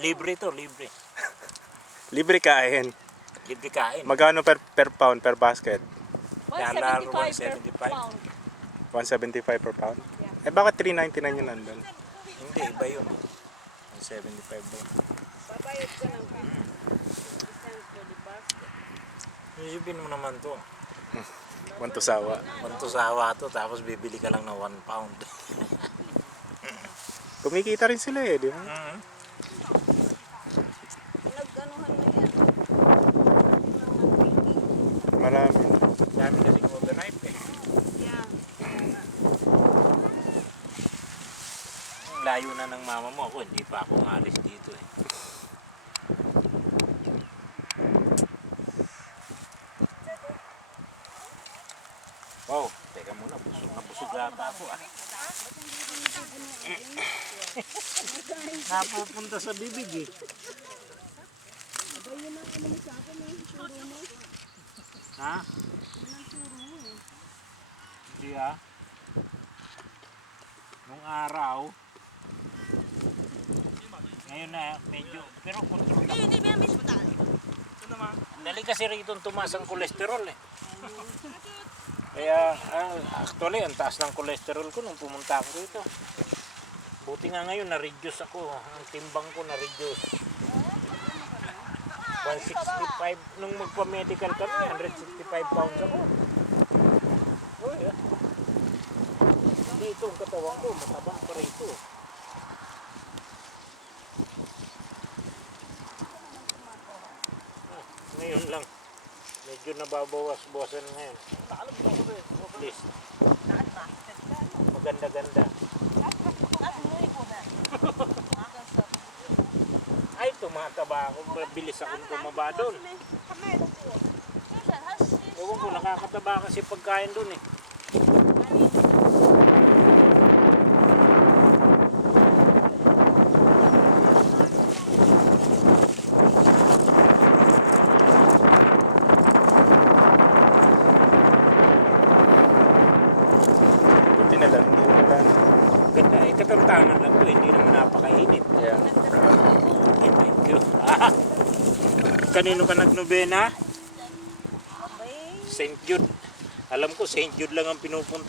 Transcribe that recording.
Libre to, libre. Libre kain. Libre kain. Magkano per pound, per basket? Dollar 175 per 175. pound. 175 per pound? Eh bakit 399 yun nandun? Hindi, iba yun. 175 doon. Babayad ka ng 50% for the basket. Isipin mo naman to. Wantusawa. Mantusawa to, tapos bibili ka lang ng 1 pound. Kumikita rin sila eh, di ba? Nag-anuhan na yan. Marami. Dami na rin overnight eh. Yeah. Layo na ng mama mo ako, hindi pa ako maalis dito eh. Wow, teka muna, busog ata ako ah. Napupunta sa bibig eh. Ha? Hindi ah. Nung araw, ngayon na medyo, pero control na. Dali kasi rito tumaas ang kolesterol eh. Kaya actually ang taas ng kolesterol ko nung pumunta ako rito. Buti nga ngayon na-reduce ako. Ang timbang ko na-reduce. 165 nung magpa-medical kami, 165 pounds ako. Oh, yeah. Dito ang katawan ko, mataba pa rito. Ngayon lang. Medyo nababawas-bawasan ngayon. At least. Maganda-ganda. Ay, tumataba ako. Mabilis akong tumaba doon. Ewan ko, nakakataba kasi pagkain doon eh. Buti na lang, hindi mo lang. Ganda eh, katantangan lang to, hindi naman napakainit. Yeah. Ay, thank you. Ah, kanino ka nagnobena? St. Jude. Alam ko, St. Jude lang ang pinupunta.